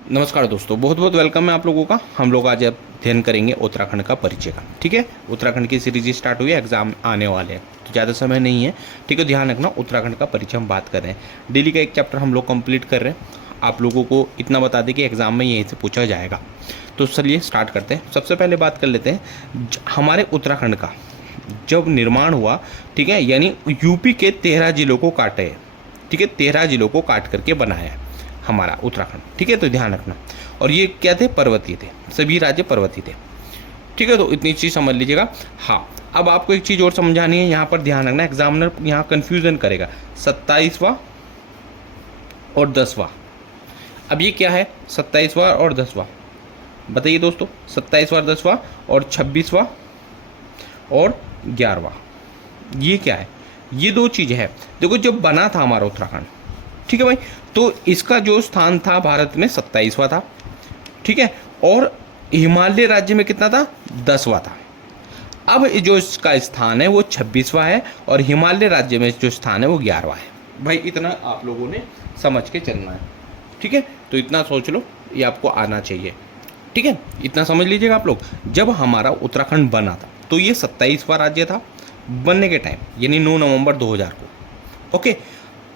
नमस्कार दोस्तों, बहुत बहुत वेलकम है आप लोगों का। हम लोग आज अध्ययन करेंगे उत्तराखंड का परिचय का। ठीक है, उत्तराखंड की सीरीज स्टार्ट हुई है, एग्जाम आने वाले हैं तो ज़्यादा समय नहीं है। ठीक है, ध्यान रखना, उत्तराखंड का परिचय हम बात कर रहे हैं। डेली का एक चैप्टर हम लोग कंप्लीट कर रहे हैं। आप लोगों को इतना बता दें कि एग्जाम में यहीं से पूछा जाएगा। तो चलिए स्टार्ट करते हैं। सबसे पहले बात कर लेते हैं हमारे उत्तराखंड का जब निर्माण हुआ। ठीक है, यानी यूपी के 13 जिलों को काटे है। ठीक है, 13 जिलों को काट करके बनाया है हमारा उत्तराखंड। ठीक है, तो ध्यान रखना। और ये क्या थे? पर्वतीय थे, सभी राज्य पर्वतीय थे। ठीक है, तो इतनी चीज़ समझ लीजिएगा। हाँ, अब आपको एक चीज़ और समझानी है, यहाँ पर ध्यान रखना, एग्जामिनर यहाँ कन्फ्यूजन करेगा 27वां और 10वां। अब ये क्या है? 27वां और 10वां, बताइए दोस्तों। 27वां 10वां और 26वां और 11वां, ये क्या है? ये दो चीज़ है। देखो, जब बना था हमारा उत्तराखंड, ठीक है भाई, तो इसका जो स्थान था भारत में 27वां था। ठीक है, और हिमालय राज्य में कितना था? 10वां था। अब जो इसका स्थान है वो 26वां है और हिमालय राज्य में जो स्थान है वो 11वां है। भाई इतना आप लोगों ने समझ के चलना है। ठीक है, तो इतना सोच लो, ये आपको आना चाहिए। ठीक है, इतना समझ लीजिएगा आप लोग। जब हमारा उत्तराखंड बना था तो ये 27वां राज्य था बनने के टाइम, यानी 9 नवंबर 2000 को। ओके,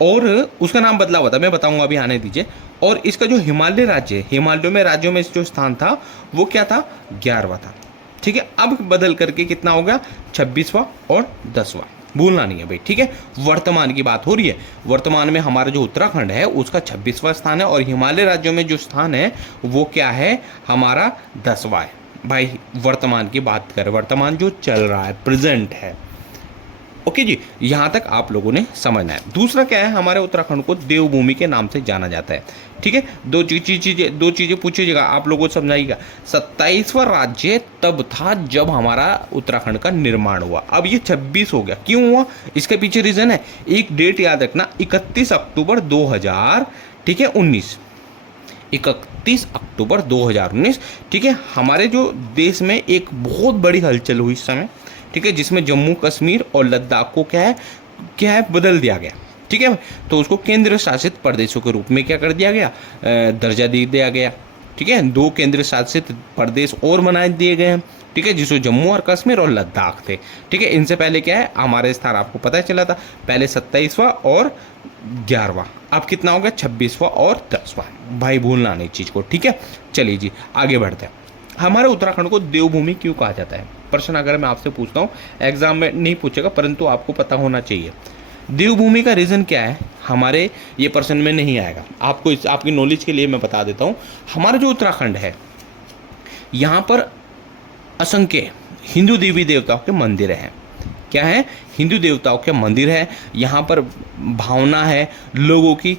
और उसका नाम बदला हुआ था, मैं बताऊंगा, अभी आने दीजिए। और इसका जो हिमालय राज्य है, हिमालय में राज्यों में जो स्थान था वो क्या था? 11वां था। ठीक है, अब बदल करके कितना हो गया? 26वां और 10वां। भूलना नहीं है भाई। ठीक है, वर्तमान की बात हो रही है। वर्तमान में हमारा जो उत्तराखंड है उसका 26वां स्थान है और हिमालय राज्यों में जो स्थान है वो क्या है? हमारा 10वां है। भाई वर्तमान की बात करें, वर्तमान जो चल रहा है, प्रेजेंट है। ओके जी, यहाँ तक आप लोगों ने समझना है। दूसरा क्या है? हमारे उत्तराखंड को देवभूमि के नाम से जाना जाता है। ठीक है, दो चीज़ें पूछिएगा, आप लोगों को समझाइएगा। 27वां राज्य तब था जब हमारा उत्तराखंड का निर्माण हुआ। अब ये 26 हो गया, क्यों हुआ? इसके पीछे रीज़न है। एक डेट याद रखना, 31 अक्टूबर 2000। ठीक है, 19, 31 अक्टूबर 2019। ठीक है, हमारे जो देश में एक बहुत बड़ी हलचल हुई इस समय। ठीक है, जिसमें जम्मू कश्मीर और लद्दाख को क्या है बदल दिया गया। ठीक है, तो उसको केंद्र शासित प्रदेशों के रूप में क्या कर दिया गया? दर्जा दे दिया गया। ठीक है, 2 केंद्र शासित प्रदेश और बना दिए गए हैं। ठीक है, जिसमें जम्मू और कश्मीर और लद्दाख थे। ठीक है, इनसे पहले क्या है? हमारे स्थान आपको पता चला था, पहले 27वां और 11वां, अब कितना हो गया? 26वां और 10वां। भाई भूलना नहीं चीज़ को। ठीक है, चलिए जी आगे बढ़ते हैं। हमारे उत्तराखंड को देवभूमि क्यों कहा जाता है? प्रश्न अगर मैं आपसे पूछता हूँ, एग्जाम में नहीं पूछेगा परंतु आपको पता होना चाहिए। देवभूमि का रीज़न क्या है? हमारे ये प्रश्न में नहीं आएगा, आपको आपकी नॉलेज के लिए मैं बता देता हूँ। हमारा जो उत्तराखंड है, यहाँ पर असंख्य हिंदू देवी देवताओं के मंदिर हैं। क्या है? हिंदू देवताओं के मंदिर है। यहाँ पर भावना है लोगों की,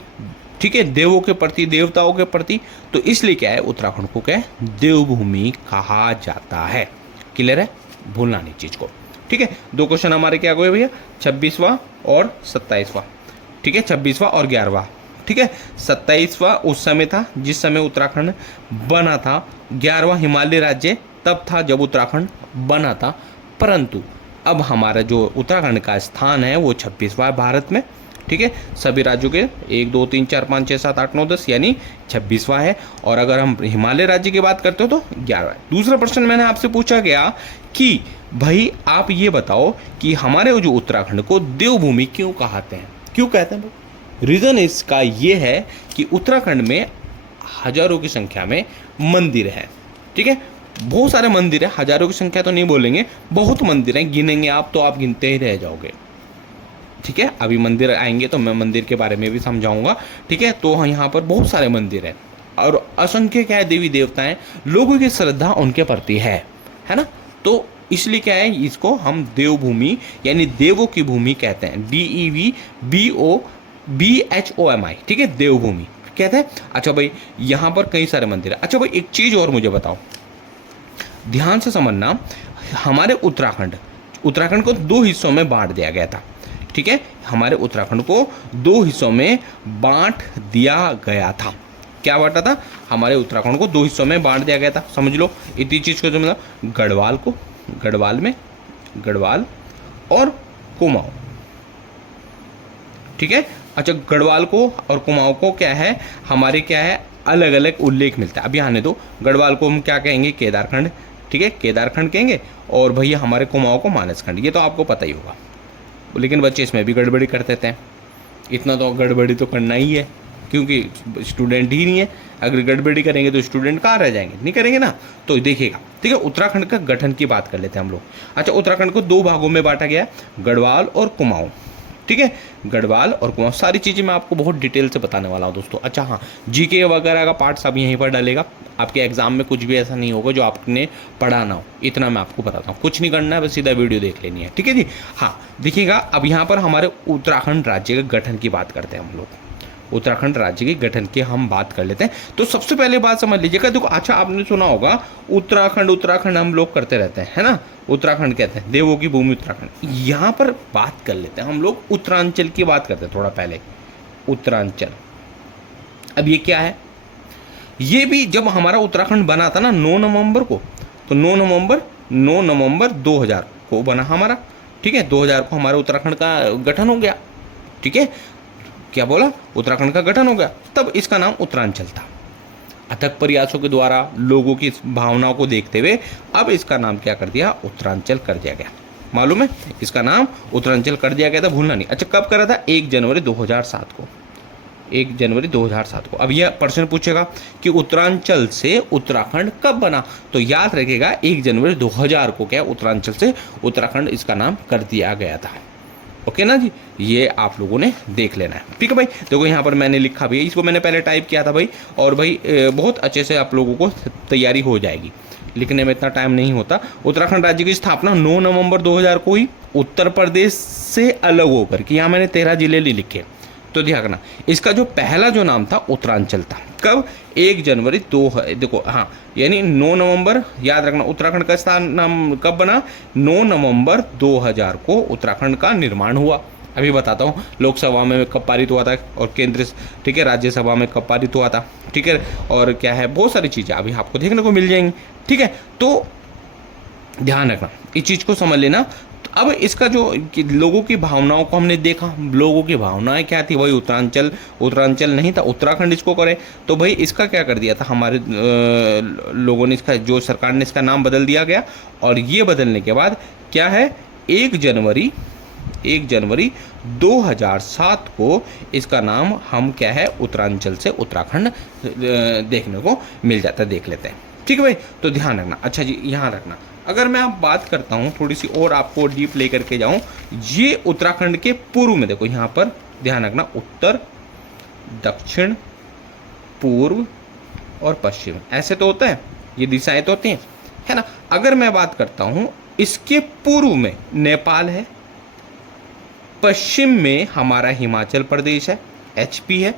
ठीक है, देवों के प्रति, देवताओं के प्रति। तो इसलिए क्या है? उत्तराखंड को क्या है? देवभूमि कहा जाता है। क्लियर है? भूलना नहीं चीज को। ठीक है, 2 क्वेश्चन हमारे क्या हुए भैया? 26वां और 27वां। ठीक है, 26वां और 11वां। ठीक है, 27वां उस समय था जिस समय उत्तराखंड बना था। 11वां हिमालय राज्य तब था जब उत्तराखंड बना था। परंतु अब हमारा जो उत्तराखंड का स्थान है वो 26वां भारत में। ठीक है, सभी राज्यों के 1 2 3 4 5 6 7 8 9 10 यानी 26वां है। और अगर हम हिमालय राज्य की बात करते हो तो 11वां है। दूसरा प्रश्न मैंने आपसे पूछा गया कि भाई आप ये बताओ कि हमारे जो उत्तराखंड को देवभूमि क्यों कहते हैं? क्यों कहते हैं भाई? रीज़न इसका ये है कि उत्तराखंड में हजारों की संख्या में मंदिर हैं। ठीक है, बहुत सारे मंदिर हैं, हजारों की संख्या तो नहीं बोलेंगे, बहुत मंदिर हैं, गिनेंगे आप तो आप गिनते ही रह जाओगे। ठीक है, अभी मंदिर आएंगे तो मैं मंदिर के बारे में भी समझाऊंगा। ठीक है, तो यहाँ पर बहुत सारे मंदिर हैं और असंख्य क्या है? देवी देवता हैं, लोगों की श्रद्धा उनके प्रति है ना? तो इसलिए क्या है? इसको हम देवभूमि यानी देवों की भूमि कहते हैं। DEVBOBHOMI। ठीक है, देवभूमि कहते हैं। अच्छा भाई, यहाँ पर कई सारे मंदिर है। अच्छा भाई, एक चीज़ और मुझे बताओ, ध्यान से समझना। हमारे उत्तराखंड को 2 हिस्सों में बांट दिया गया था। ठीक है, हमारे उत्तराखंड को 2 हिस्सों में बांट दिया गया था। क्या बांटा था? हमारे उत्तराखंड को 2 हिस्सों में बांट दिया गया था। समझ लो, इतनी चीज़ को समझना। गढ़वाल और कुमाऊं। ठीक है, अच्छा, गढ़वाल को और कुमाऊं को क्या है? हमारे क्या है? अलग अलग उल्लेख मिलता है। अभी आने दो, गढ़वाल को हम क्या कहेंगे, केदारखंड, ठीक है, केदारखंड कहेंगे, और भैया हमारे कुमाऊं को मानसखंड, ये तो आपको पता ही होगा। लेकिन बच्चे इसमें भी गड़बड़ी कर देते हैं, इतना तो गड़बड़ी तो करना ही है, क्योंकि स्टूडेंट ही नहीं है। अगर गड़बड़ी करेंगे तो स्टूडेंट कहाँ रह जाएंगे, नहीं करेंगे ना। तो देखिएगा, ठीक है, उत्तराखंड का गठन की बात कर लेते हैं हम लोग। अच्छा, उत्तराखंड को 2 भागों में बांटा गया है, गढ़वाल और कुमाऊं, ठीक है, गढ़वाल और कुमाऊं। सारी चीज़ें मैं आपको बहुत डिटेल से बताने वाला हूँ दोस्तों। अच्छा हाँ, जीके वगैरह का पार्ट सब यहीं पर डलेगा, आपके एग्जाम में कुछ भी ऐसा नहीं होगा जो आपने पढ़ा ना हो, इतना मैं आपको बताता हूँ। कुछ नहीं करना है, बस सीधा वीडियो देख लेनी है, ठीक है जी। हाँ देखिएगा, अब यहाँ पर हमारे उत्तराखंड राज्य के गठन की बात करते हैं हम लोग। उत्तराखंड राज्य के गठन की हम बात कर लेते हैं। तो सबसे पहले बात समझ लीजिएगा, देखो अच्छा आपने सुना होगा उत्तराखंड, उत्तराखंड हम लोग करते रहते हैं, है ना, उत्तराखंड कहते हैं, देवों की भूमि उत्तराखंड। यहाँ पर बात कर लेते हैं हम लोग उत्तरांचल की बात करते हैं थोड़ा पहले। उत्तरांचल, अब ये क्या है, ये भी जब हमारा उत्तराखंड बना था ना 9 नवंबर को, तो 9 नवंबर 2000 को बना हमारा, ठीक है, 2000 को हमारे उत्तराखंड का गठन हो गया, ठीक है, क्या बोला, उत्तराखंड का गठन हो गया। तब इसका नाम उत्तरांचल था। अथक प्रयासों के द्वारा लोगों की भावनाओं को देखते हुए अब इसका नाम क्या कर दिया, उत्तरांचल कर दिया गया। मालूम है, इसका नाम उत्तरांचल कर दिया गया था, भूलना नहीं। अच्छा, कब करा था, 1 जनवरी 2007 को, 1 जनवरी 2007 को। अब यह प्रश्न पूछेगा कि उत्तरांचल से उत्तराखंड कब बना, तो याद रखिएगा 1 जनवरी 2000 को क्या उत्तरांचल से उत्तराखंड इसका नाम कर दिया गया था। ओके ना जी, ये आप लोगों ने देख लेना है, ठीक है भाई। देखो यहाँ पर मैंने लिखा भी है, इसको मैंने पहले टाइप किया था भाई, और भाई बहुत अच्छे से आप लोगों को तैयारी हो जाएगी, लिखने में इतना टाइम नहीं होता। उत्तराखंड राज्य की स्थापना 9 नवंबर 2000 को हुई, उत्तर प्रदेश से अलग होकर, कि यहाँ मैंने 13 जिले लिखे, तो ध्यान रखना। इसका जो पहला जो नाम था उत्तरांचल था, कब, 1 जनवरी 2, देखो हाँ, यानी 9 नवंबर, याद रखना उत्तराखंड का स्थान नाम कब बना, 9 नवंबर 2000 को उत्तराखंड का निर्माण हुआ। अभी बताता हूँ लोकसभा में कब पारित हुआ था, और केंद्र, ठीक है, राज्यसभा में कब पारित हुआ था, ठीक है, और क्या है, बहुत सारी चीज़ें अभी आपको देखने को मिल जाएंगी, ठीक है। तो ध्यान रखना, इस चीज़ को समझ लेना। अब इसका जो लोगों की भावनाओं को हमने देखा, लोगों की भावनाएं क्या थी, वही उत्तरांचल नहीं था, उत्तराखंड इसको करे, तो भाई इसका क्या कर दिया था हमारे लोगों ने, इसका जो सरकार ने इसका नाम बदल दिया गया। और ये बदलने के बाद क्या है, 1 जनवरी 2007 को इसका नाम हम क्या है, उत्तरांचल से उत्तराखंड देखने को मिल जाता है, देख लेते हैं, ठीक है भाई। तो ध्यान रखना। अच्छा जी, यहाँ रखना, अगर मैं आप बात करता हूँ थोड़ी सी और आपको डीप ले करके जाऊँ, ये उत्तराखंड के पूर्व में, देखो यहाँ पर ध्यान रखना, उत्तर, दक्षिण, पूर्व और पश्चिम, ऐसे तो होता है, ये दिशाएं तो होती हैं, है ना। अगर मैं बात करता हूँ, इसके पूर्व में नेपाल है, पश्चिम में हमारा हिमाचल प्रदेश है, HP है,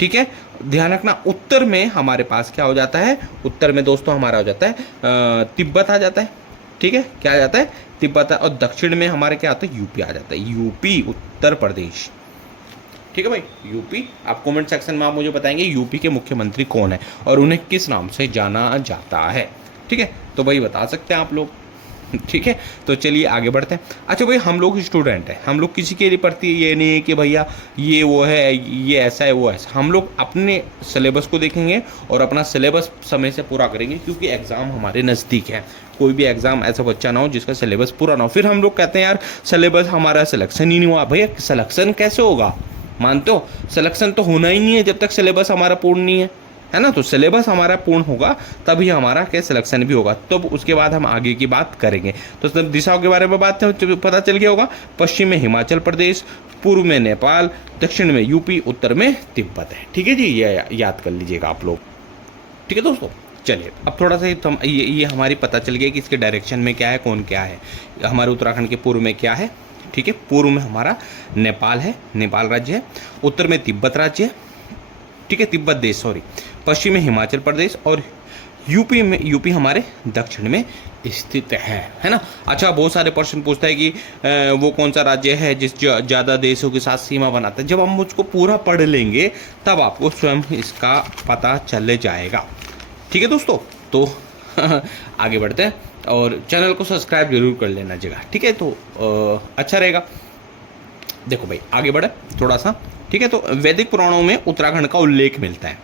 ठीक है। ध्यान रखना, उत्तर में हमारे पास क्या हो जाता है, उत्तर में दोस्तों हमारा हो जाता है तिब्बत आ जाता है, ठीक है, क्या आ जाता है, तिब्बत। और दक्षिण में हमारे क्या आता है, यूपी आ जाता है, यूपी, उत्तर प्रदेश, ठीक है भाई, यूपी। आप कमेंट सेक्शन में आप मुझे बताएंगे यूपी के मुख्यमंत्री कौन है और उन्हें किस नाम से जाना जाता है, ठीक है, तो भाई बता सकते हैं आप लोग, ठीक है। तो चलिए आगे बढ़ते हैं। अच्छा भाई, हम लोग स्टूडेंट हैं, हम लोग किसी के लिए प्रति ये नहीं है कि भैया ये वो है, ये ऐसा है, वो ऐसा, हम लोग अपने सिलेबस को देखेंगे और अपना सिलेबस समय से पूरा करेंगे, क्योंकि एग्ज़ाम हमारे नज़दीक है। कोई भी एग्ज़ाम ऐसा बच्चा ना हो जिसका सिलेबस पूरा ना हो, फिर हम लोग कहते हैं यार सिलेबस हमारा सिलेक्शन ही नहीं हुआ। भैया सिलेक्शन कैसे होगा, मानते हो, सिलेक्शन तो होना ही नहीं है जब तक सिलेबस हमारा पूर्ण नहीं है ना। तो सिलेबस हमारा पूर्ण होगा तभी हमारा क्या सिलेक्शन भी होगा, तो उसके बाद हम आगे की बात करेंगे। तो दिशाओं के बारे में बात पता चल गया होगा, पश्चिम में हिमाचल प्रदेश, पूर्व में नेपाल, दक्षिण में यूपी, उत्तर में तिब्बत है, ठीक है जी, ये याद कर लीजिएगा आप लोग, ठीक है दोस्तों। चलिए अब थोड़ा सा ये हमारी पता चल गया कि इसके डायरेक्शन में क्या है, कौन क्या है। हमारे उत्तराखंड के पूर्व में क्या है, ठीक है, पूर्व में हमारा नेपाल है, नेपाल राज्य है, उत्तर में तिब्बत राज्य है, ठीक है, तिब्बत देश, सॉरी, पश्चिम में हिमाचल प्रदेश, और यूपी हमारे दक्षिण में स्थित है ना। अच्छा, बहुत सारे प्रश्न पूछता है कि वो कौन सा राज्य है जिस ज़्यादा देशों के साथ सीमा बनाता है। जब हम मुझको पूरा पढ़ लेंगे तब आपको स्वयं इसका पता चल जाएगा, ठीक है दोस्तों। तो आगे बढ़ते हैं, और चैनल को सब्सक्राइब जरूर कर लेना जगह, ठीक है, तो अच्छा रहेगा। देखो भाई आगे बढ़े थोड़ा सा, ठीक है। तो वैदिक पुराणों में उत्तराखंड का उल्लेख मिलता है,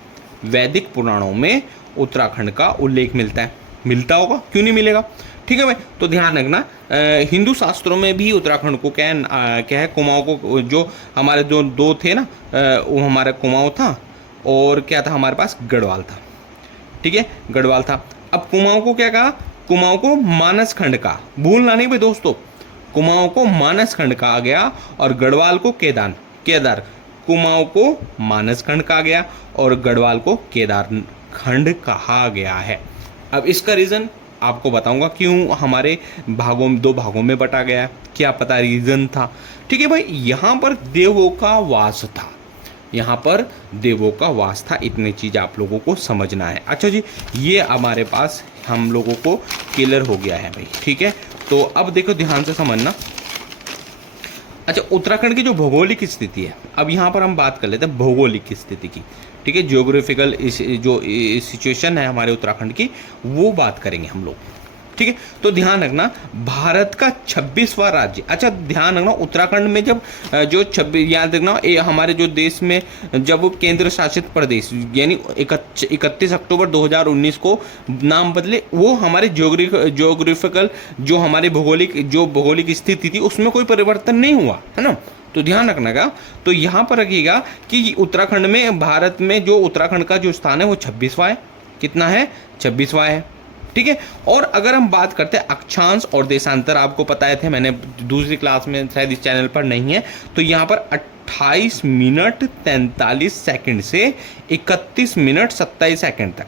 वैदिक पुराणों में उत्तराखंड का उल्लेख मिलता है। मिलता होगा, क्यों नहीं मिलेगा? ठीक है भाई, तो ध्यान रखना हिंदू शास्त्रों में भी उत्तराखंड को क्या है कुमाऊं को, जो हमारे जो दो थे ना, वो हमारा कुमाऊं था और क्या था हमारे पास गढ़वाल था। ठीक है, गढ़वाल था। अब कुमाऊं को क्या कहा? कुमाऊं को मानस खंड का, भूलना नहीं भाई दोस्तों, कुमाऊं को मानस खंड कहा गया और गढ़वाल को केदार। कुमाऊं को मानस खंड कहा गया और गढ़वाल को केदार खंड कहा गया है। अब इसका रीज़न आपको बताऊंगा क्यों हमारे दो भागों में बटा गया, क्या पता रीज़न था। ठीक है भाई, यहाँ पर देवों का वास था, यहाँ पर देवों का वास था, इतनी चीज़ आप लोगों को समझना है। अच्छा जी, ये हमारे पास हम लोगों को क्लियर हो गया है भाई। ठीक है, तो अब देखो ध्यान से समझना। अच्छा, उत्तराखंड की जो भौगोलिक स्थिति है, अब यहाँ पर हम बात कर लेते हैं भौगोलिक स्थिति की। ठीक है, जियोग्राफिकल जो सिचुएशन है हमारे उत्तराखंड की, वो बात करेंगे हम लोग। ठीक है, तो ध्यान रखना भारत का 26वां राज्य। अच्छा ध्यान रखना, उत्तराखंड में जब जो 26, याद रखना हमारे जो देश में जब केंद्र शासित प्रदेश यानी 31 अक्टूबर 2019 को नाम बदले, वो हमारे जियोग्राफिकल जो हमारे भौगोलिक स्थिति थी उसमें कोई परिवर्तन नहीं हुआ है ना। तो ध्यान रखना का, तो यहाँ पर रखिएगा कि उत्तराखंड में, भारत में जो उत्तराखंड का जो स्थान है वो 26वां है। कितना है? 26वां है। ठीक है, और अगर हम बात करते हैं अक्षांश और देशांतर, आपको पता थे, मैंने दूसरी क्लास में, शायद इस चैनल पर नहीं है, तो यहाँ पर 28 मिनट 43 सेकंड से 31 मिनट 27 सेकंड तक।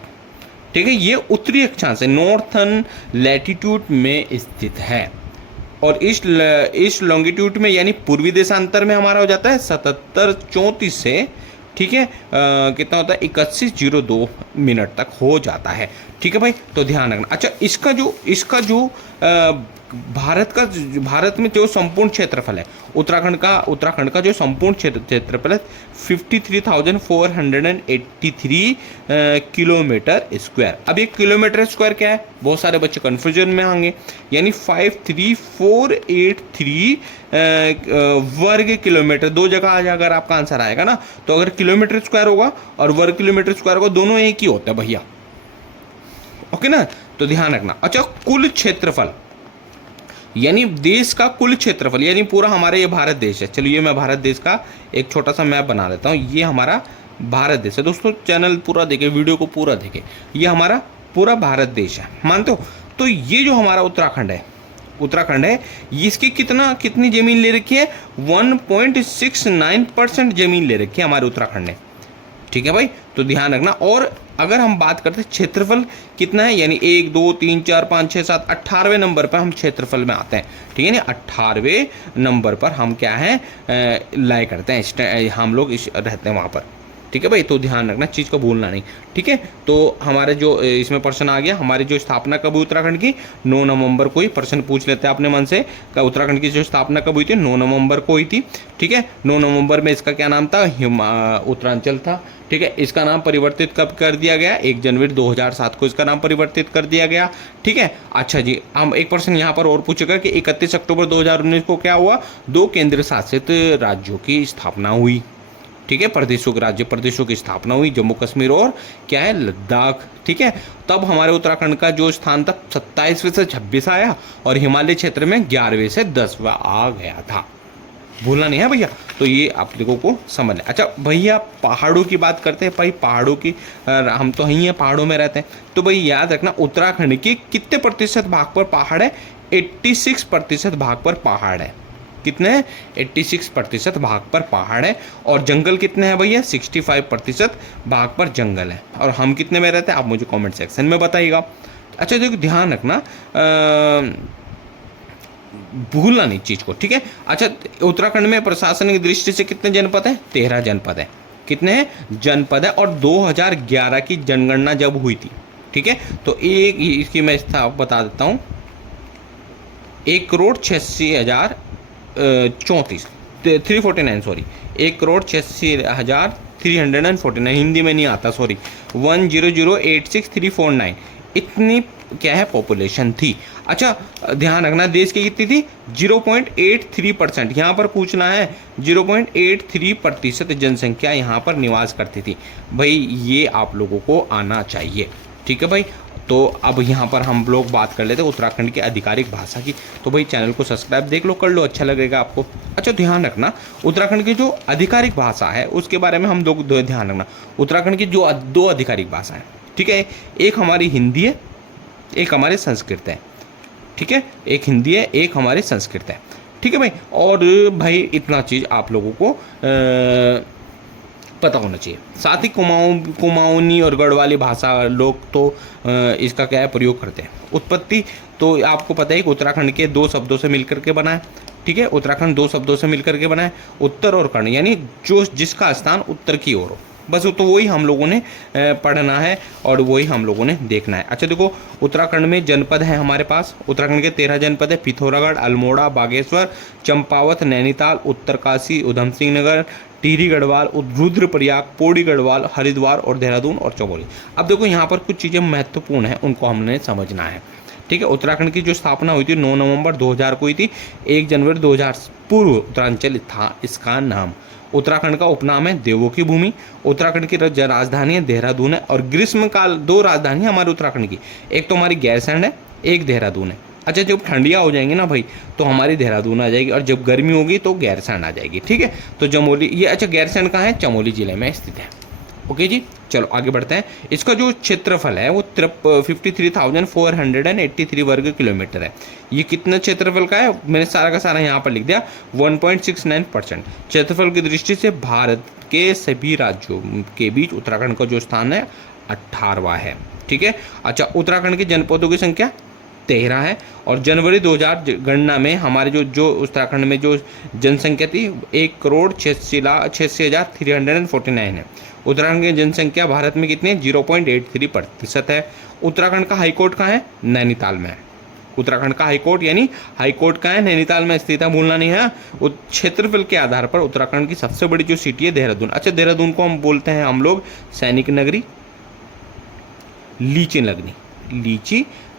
ठीक है, ये उत्तरी अक्षांश है, नॉर्थर्न लैटिट्यूड में स्थित है। और इस लॉन्गिट्यूड में यानी पूर्वी देशांतर में हमारा हो जाता है 77:34 से, ठीक है, कितना होता है 81:02 मिनट तक हो जाता है। ठीक है भाई, तो ध्यान रखना। अच्छा, इसका जो भारत में जो संपूर्ण क्षेत्रफल है उत्तराखंड का जो संपूर्ण क्षेत्रफल है 53,483 किलोमीटर स्क्वायर। अब ये किलोमीटर स्क्वायर क्या है? बहुत सारे बच्चे कंफ्यूजन में होंगे, यानी 53,483 वर्ग किलोमीटर। दो जगह आज अगर आपका आंसर आएगा ना, तो अगर किलोमीटर स्क्वायर होगा और वर्ग किलोमीटर स्क्वायर होगा, दोनों एक ही होता है भैया। ओके ना, तो ध्यान रखना। अच्छा, कुल क्षेत्रफल यानी देश का कुल क्षेत्रफल, यानी पूरा हमारा ये भारत देश है। चलिए मैं भारत देश का एक छोटा सा मैप बना देता हूँ। ये हमारा भारत देश है दोस्तों, चैनल पूरा देखें, वीडियो को पूरा देखें। ये हमारा पूरा भारत देश है, मानते हो? तो ये जो हमारा उत्तराखंड है, इसकी कितनी जमीन ले रखी है? 1.69% जमीन ले रखी है हमारे उत्तराखंड ने। ठीक है भाई, तो ध्यान रखना। और अगर हम बात करते हैं क्षेत्रफल कितना है, यानी 1 2 3 4 5 6 7 18वें नंबर पर हम क्षेत्रफल में आते हैं। ठीक है ना, 18वें नंबर पर हम क्या है लाए करते हैं, हम लोग रहते हैं वहाँ पर। ठीक है भाई, तो ध्यान रखना, चीज़ को भूलना नहीं। ठीक है, तो हमारे जो इसमें प्रश्न आ गया, हमारी जो स्थापना कब हुई उत्तराखंड की? 9 नवंबर को ही। प्रश्न पूछ लेते हैं अपने मन से, उत्तराखंड की जो स्थापना कब हुई थी? 9 नवंबर को हुई थी। ठीक है, 9 नवंबर में इसका क्या नाम था? उत्तरांचल था। ठीक है, इसका नाम परिवर्तित कब कर दिया गया? 1 जनवरी 2007 को इसका नाम परिवर्तित कर दिया गया। ठीक है, अच्छा जी, हम एक प्रश्न यहाँ पर और पूछेगा कि 31 अक्टूबर 2019 को क्या हुआ? 2 केंद्र शासित राज्यों की स्थापना हुई। ठीक है, प्रदेशों की स्थापना हुई, जम्मू कश्मीर और क्या है लद्दाख। ठीक है, तब हमारे उत्तराखंड का जो स्थान था 27वें से 26 आया और हिमालय क्षेत्र में 11वें से 10वां आ गया था। भूलना नहीं है भैया, तो ये आप लोगों को समझ लें। अच्छा भैया, पहाड़ों की बात करते हैं भाई, पहाड़ों की हम तो यहीं हैं, पहाड़ों में रहते हैं, तो भाई याद रखना उत्तराखंड के कितने प्रतिशत भाग पर पहाड़ है? 86% भाग पर पहाड़ है। कितने हैं? 86% भाग पर पहाड़ है। और जंगल कितने हैं भैया? 65% भाग पर जंगल है। और हम कितने में रहते हैं आप मुझे कमेंट सेक्शन में बताइएगा। अच्छा देखो, ध्यान रखना, भूलना नहीं चीज़ को। ठीक है, अच्छा उत्तराखंड में प्रशासनिक दृष्टि से कितने जनपद हैं? 13 जनपद है। कितने हैं? जनपद है। और 2011 की जनगणना जब हुई थी, ठीक है, तो एक इसकी मैं बता देता हूँ, 1,86,034 सॉरी, 1,86,349, हिंदी में नहीं आता सॉरी, 1,00,86,349, इतनी क्या है पॉपुलेशन थी। अच्छा ध्यान रखना देश की कितनी थी 0.83%। यहाँ पर पूछना है 0.83% जनसंख्या यहाँ पर निवास करती थी। भाई ये आप लोगों को आना चाहिए, ठीक है भाई। तो अब यहाँ पर हम लोग बात कर लेते हैं उत्तराखंड की आधिकारिक भाषा की। तो भाई चैनल को सब्सक्राइब देख लो, कर लो, अच्छा लगेगा आपको। अच्छा ध्यान रखना उत्तराखंड की जो आधिकारिक भाषा है उसके बारे में हम लोग ध्यान रखना। उत्तराखंड की जो दो आधिकारिक भाषा है, ठीक है, एक हमारी हिंदी है, एक हमारे संस्कृत है, ठीक है, एक हिंदी है, एक हमारे संस्कृत है, ठीक है भाई। और भाई इतना चीज़ आप लोगों को पता होना चाहिए। साथ ही कुमाऊनी और गढ़वाली भाषा लोग तो इसका क्या है प्रयोग करते हैं। उत्पत्ति तो आपको पता है कि उत्तराखंड के 2 शब्दों से मिलकर के बना है, ठीक है, उत्तराखंड 2 शब्दों से मिलकर के बना है, उत्तर और कर्ण, यानी जो जिसका स्थान उत्तर की ओर हो, बस तो वही हम लोगों ने पढ़ना है और वही हम लोगों ने देखना है। अच्छा देखो उत्तराखंड में जनपद है हमारे पास, उत्तराखंड के 13 जनपद है, पिथौरागढ़, अल्मोड़ा, बागेश्वर, चंपावत, नैनीताल, उत्तरकाशी, उधम सिंह नगर, टिहरी गढ़वाल, रुद्रप्रयाग, पौड़ी गढ़वाल, हरिद्वार और देहरादून और चमोली। अब देखो यहाँ पर कुछ चीज़ें महत्वपूर्ण हैं, उनको हमने समझना है, ठीक है। उत्तराखंड की जो स्थापना हुई थी 9 नवंबर 2000 को हुई थी। 1 जनवरी 2000 पूर्व उत्तरांचल था इसका नाम। उत्तराखंड का उपनाम है देवों की भूमि। उत्तराखंड की राजधानी है देहरादून है। और ग्रीष्मकाल 2 राजधानी है हमारे उत्तराखंड की, एक तो हमारी गैरसैंण है, एक देहरादून है। अच्छा जब ठंडियाँ हो जाएंगी ना भाई तो हमारी देहरादून आ जाएगी, और जब गर्मी होगी तो गैरसैंण आ जाएगी, ठीक है। तो चमोली ये, अच्छा गैरसैंण कहाँ है, चमोली जिले में स्थित है। ओके जी, चलो आगे बढ़ते हैं। इसका जो क्षेत्रफल है वो 53,483 वर्ग किलोमीटर है। ये कितना क्षेत्रफल का है, मैंने सारा का सारा यहाँ पर लिख दिया, 1.69%। क्षेत्रफल की दृष्टि से भारत के सभी राज्यों के बीच उत्तराखंड का जो स्थान है 18वां है, ठीक है। अच्छा उत्तराखंड के जनपदों की संख्या 13 है। और जनवरी 2000 गणना में हमारे जो उत्तराखंड में जो जनसंख्या थी 1,86,349 है। उत्तराखंड की जनसंख्या भारत में कितनी है 0.83% है। उत्तराखंड का हाईकोर्ट कहाँ है, नैनीताल में है। उत्तराखंड का हाईकोर्ट यानी हाईकोर्ट कहाँ है, नैनीताल में स्थित है, भूलना नहीं है। क्षेत्रफल के आधार पर उत्तराखंड की सबसे बड़ी जो सिटी है देहरादून। अच्छा देहरादून को हम बोलते हैं हम लोग सैनिक नगरी, लीची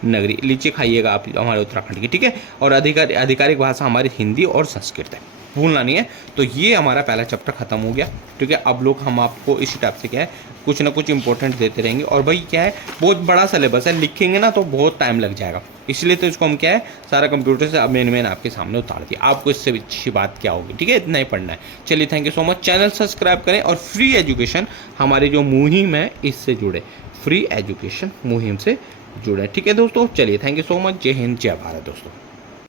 नगरी, लीची खाइएगा आप हमारे उत्तराखंड की, ठीक है। और आधिकारिक भाषा हमारी हिंदी और संस्कृत है, भूलना नहीं है। तो ये हमारा पहला चैप्टर खत्म हो गया, ठीक है। अब लोग हम आपको इसी टाइप से क्या है कुछ ना कुछ इंपॉर्टेंट देते रहेंगे। और भाई क्या है बहुत बड़ा सिलेबस है, लिखेंगे ना तो बहुत टाइम लग जाएगा, इसलिए तो इसको हम क्या है सारा कंप्यूटर से अब मेन आपके सामने उतार दिया। आपको इससे अच्छी बात क्या होगी, ठीक है, इतना ही पढ़ना है। चलिए thank you so much, channel subscribe करें और फ्री एजुकेशन हमारी जो मुहिम है इससे जुड़े, फ्री एजुकेशन मुहिम से जुड़े, ठीक है दोस्तों। चलिए थैंक यू सो मच, जय हिंद जय भारत दोस्तों।